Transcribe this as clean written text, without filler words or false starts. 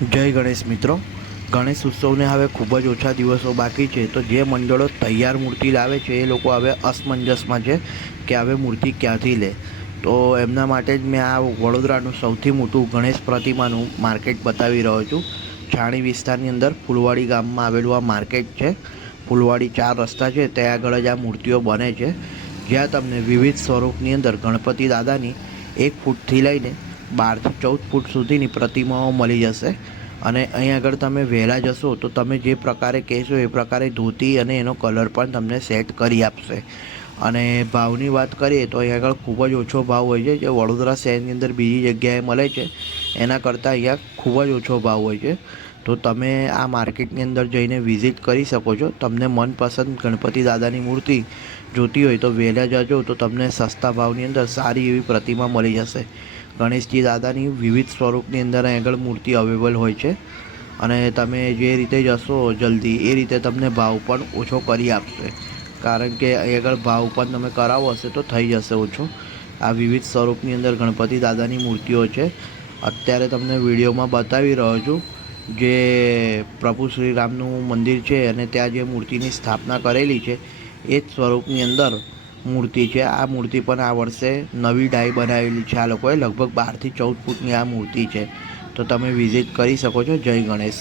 જય ગણેશ મિત્રો। ગણેશ ઉત્સવને હવે ખૂબ જ ઓછા દિવસો બાકી છે, તો જે મંડળો તૈયાર મૂર્તિ લાવે છે એ લોકો હવે અસમંજસમાં છે કે હવે મૂર્તિ ક્યાંથી લે। તો એમના માટે જ મેં આ વડોદરાનું સૌથી મોટું ગણેશ પ્રતિમાનું માર્કેટ બતાવી રહ્યો છું। છાણી વિસ્તારની અંદર ફૂલવાડી ગામમાં આવેલું આ માર્કેટ છે। ફૂલવાડી 4 રસ્તા છે ત્યાં આગળ જ આ મૂર્તિઓ બને છે, જ્યાં તમને વિવિધ સ્વરૂપની અંદર ગણપતિ દાદાની 1 ફૂટથી લઈને 12 થી 14 ફૂટ સુધીની પ્રતિમાઓ મળી જશે। અને અહીં આગળ તમે વહેલા જશો તો તમે જે પ્રકારે કહેશો એ પ્રકારે ધોતી અને એનો કલર પણ તમને સેટ કરી આપશે। અને ભાવની વાત કરીએ તો અહીં આગળ ખૂબ જ ઓછો ભાવ હોય છે, જે વડોદરા શહેરની અંદર બીજી જગ્યાએ મળે છે એના કરતાં અહીંયા ખૂબ જ ઓછો ભાવ હોય છે। તો તમે આ માર્કેટની અંદર જઈને વિઝિટ કરી શકો છો। તમને મનપસંદ ગણપતિ દાદાની મૂર્તિ જોતી હોય તો વહેલા જજો, તો તમને સસ્તા ભાવની અંદર સારી એવી પ્રતિમા મળી જશે। ગણેશજી દાદાની વિવિધ સ્વરૂપની અંદર અહીં આગળ મૂર્તિ અવેલેબલ હોય છે, અને તમે જે રીતે જશો જલ્દી એ રીતે તમને ભાવ પણ ઓછો કરી આપશે, કારણ કે અહીં આગળ ભાવ પણ તમે કરાવો હશે તો થઈ જશે ઓછો। આ વિવિધ સ્વરૂપની અંદર ગણપતિ દાદાની મૂર્તિઓ છે। અત્યારે તમને વિડીયોમાં બતાવી રહ્યો છું જે પ્રભુ શ્રીરામનું મંદિર છે, અને ત્યાં જે મૂર્તિની સ્થાપના કરેલી છે એ જ સ્વરૂપની અંદર મૂર્તિ છે। આ મૂર્તિ પણ આ વર્ષે નવી ડાઈ બનાવેલી છે આ લોકોએ, લગભગ 12 થી 14 ફૂટની આ મૂર્તિ છે। તો તમે વિઝિટ કરી શકો છો। જય ગણેશ।